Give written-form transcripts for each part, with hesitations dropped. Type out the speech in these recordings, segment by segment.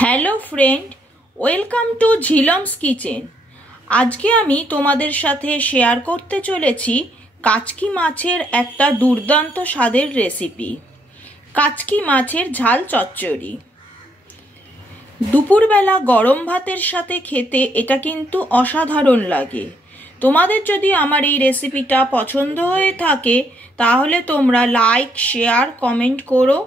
Hello friend, welcome to Jhilam's kitchen. আজকে আমি তোমাদের সাথে শেয়ার করতে চলেছি কাচকি মাছের একটা দুর্দান্ত স্বাদের রেসিপি, কাচকি মাছের ঝাল চচ্চড়ি। দুপুরবেলা গরম ভাতের সাথে খেতে এটা কিন্তু অসাধারণ লাগে। তোমাদের যদি আমার এই রেসিপিটা পছন্দ হয়ে থাকে তাহলে তোমরা লাইক, শেয়ার, কমেন্ট করো।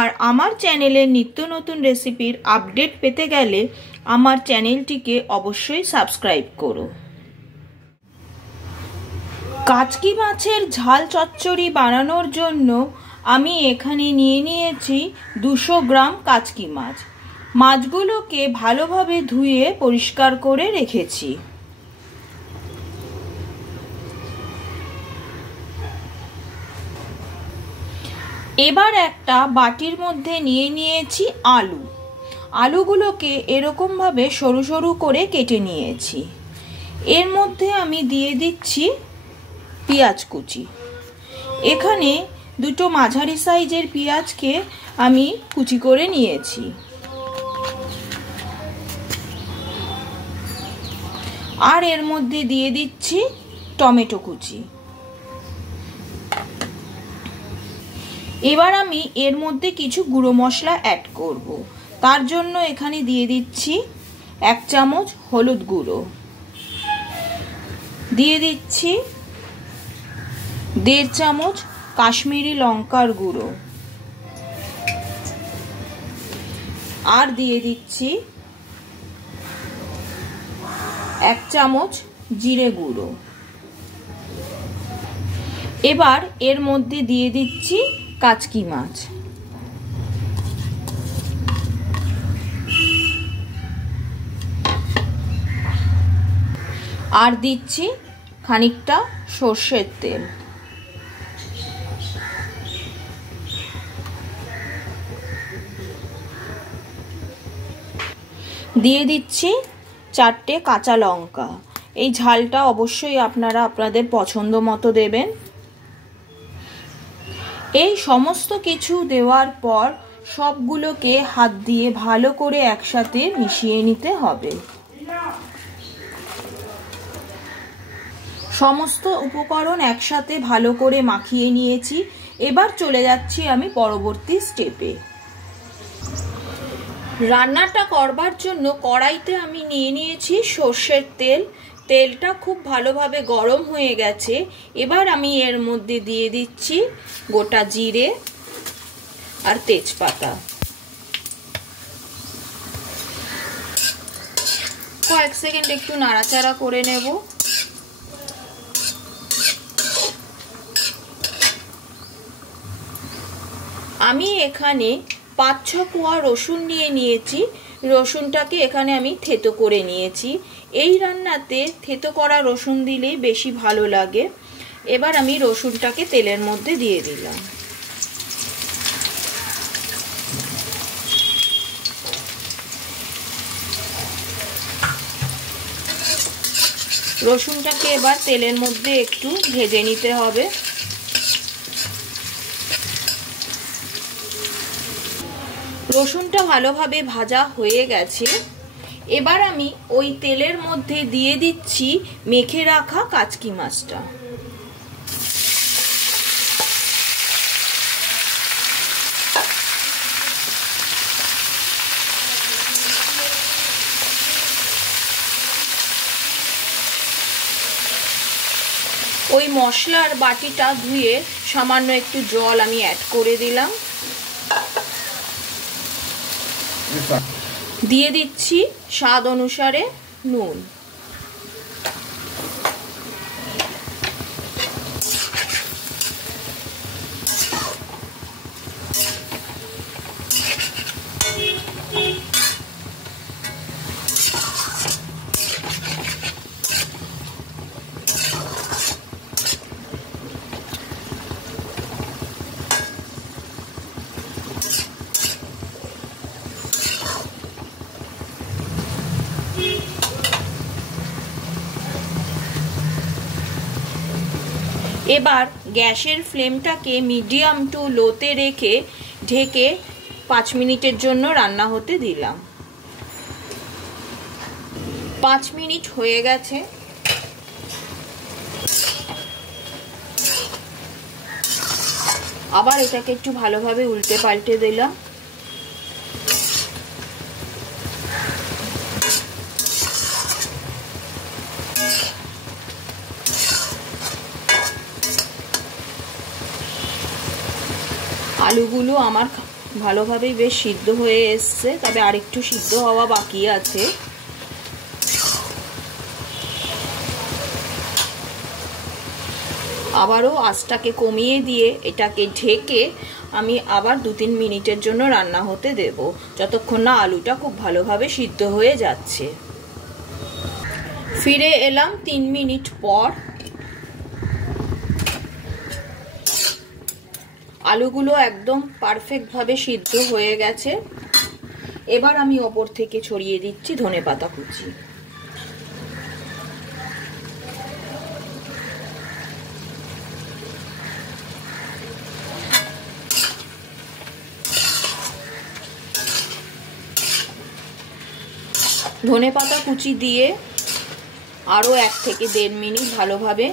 আর আমার চ্যানেলের নিত্য নতুন রেসিপির আপডেট পেতে গেলে আমার চ্যানেলটিকে অবশ্যই সাবস্ক্রাইব করো। কাচকি মাছের ঝাল চচ্চড়ি বানানোর জন্য আমি এখানে নিয়ে নিয়েছি 200 গ্রাম কাচকি মাছ। মাছগুলোকে ভালোভাবে ধুয়ে পরিষ্কার করে রেখেছি। এবার একটা বাটির মধ্যে নিয়ে নিয়েছি আলু। আলুগুলোকে এরকমভাবে সরু সরু করে কেটে নিয়েছি। এর মধ্যে আমি দিয়ে দিচ্ছি পেঁয়াজ কুচি। এখানে দুটো মাঝারি সাইজের পেঁয়াজকে আমি কুচি করে নিয়েছি। আর এর মধ্যে দিয়ে দিচ্ছি টমেটো কুচি। এবার আমি এর মধ্যে কিছু গুঁড়ো মশলা অ্যাড করব। তার জন্য এখানে দিয়ে দিচ্ছি 1 চামচ হলুদ গুঁড়ো, দিয়ে দিচ্ছি 1.5 চামচ কাশ্মীরি লঙ্কার গুঁড়ো, আর দিয়ে দিচ্ছি 1 চামচ জিরে গুঁড়ো। এবার এর মধ্যে দিয়ে দিচ্ছি কাচকি মাছ। আর দিচ্ছি খানিকটা সর্ষের তেল। দিয়ে দিচ্ছি 4টে কাঁচা লঙ্কা। এই ঝালটা অবশ্যই আপনারা আপনাদের পছন্দ মতো দেবেন। এই সমস্ত কিছু দেওয়ার পর সবগুলোকে হাত দিয়ে ভালো করে একসাথে মিশিয়ে নিতে হবে। সমস্ত উপকরণ একসাথে ভালো করে মাখিয়ে নিয়েছি। এবার চলে যাচ্ছি আমি পরবর্তী স্টেপে। রান্নাটা করবার জন্য কড়াইতে আমি নিয়ে নিয়েছি সর্ষের তেল। তেলটা খুব ভালোভাবে গরম হয়ে গেছে। এবার আমি এর মধ্যে দিয়ে দিচ্ছি গোটা জিরে আর তেজপাতা। কয়েক সেকেন্ড একটু নাড়াচাড়া করে নেব। আমি এখানে 5-6 কোয়া রসুন নিয়ে নিয়েছি। রসুনটাকে এখানে আমি থেতো করে নিয়েছি। এই রান্নাতে থেতো করা রসুন দিলে বেশি ভালো লাগে। এবার আমি রসুনটাকে তেলের মধ্যে দিয়ে দিলাম। রসুনটাকে এবার তেলের মধ্যে একটু ভেজে নিতে হবে। রসুনটা ভালোভাবে ভাজা হয়ে গেছে। এবার আমি ওই তেলের মধ্যে দিয়ে দিচ্ছি মেখে রাখা কাচকি মাছটা। ওই মশলার বাটিটা ধুয়ে সামান্য একটু জল আমি অ্যাড করে দিলাম। দিয়ে দিচ্ছি স্বাদ অনুসারে নুন। এবার গ্যাসের ফ্লেমটাকে মিডিয়াম টু লোতে রেখে ঢেকে 5 মিনিটের জন্য রান্না হতে দিলাম। 5 মিনিট হয়ে গেছে। আবার এটাকে একটু ভালোভাবে উল্টে পাল্টে দিলাম। আলুগুলো আমার ভালোভাবেই বেশ সিদ্ধ হয়ে এসছে, তবে আরেকটু সিদ্ধ হওয়া বাকি আছে। আবারও আঁচটাকে কমিয়ে দিয়ে এটাকে ঢেকে আমি আবার 2-3 মিনিটের জন্য রান্না হতে দেব, যতক্ষণ না আলুটা খুব ভালোভাবে সিদ্ধ হয়ে যাচ্ছে। ফিরে এলাম 3 মিনিট পর। আলুগুলো একদম পারফেক্টভাবে সিদ্ধ হয়ে গেছে। এবার আমি ওপর থেকে ছড়িয়ে দিচ্ছি ধনেপাতা কুচি। ধনেপাতা কুচি দিয়ে আরও 1 থেকে 1.5 মিনিট ভালোভাবে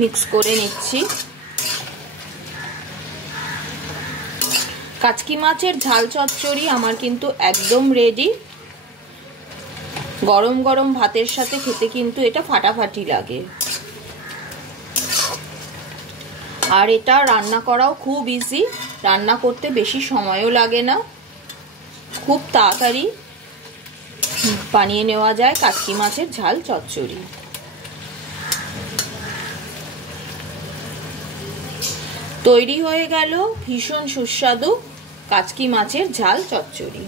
মিক্স করে নিচ্ছি। কাচকি মাছের ঝাল চচ্চড়ি আমার কিন্তু একদম রেডি। গরম গরম ভাতের সাথে খেতে কিন্তু এটা ফাটাফাটি লাগে। আর এটা রান্না করাও খুব ইজি, রান্না করতে বেশি সময়ও লাগে না, খুব তাড়াতাড়ি বানিয়ে নেওয়া যায় কাচকি মাছের ঝাল চচ্চড়ি। তৈরি হয়ে গেল ভীষণ সুস্বাদু কাচকি মাছের ঝাল চচ্চড়ি।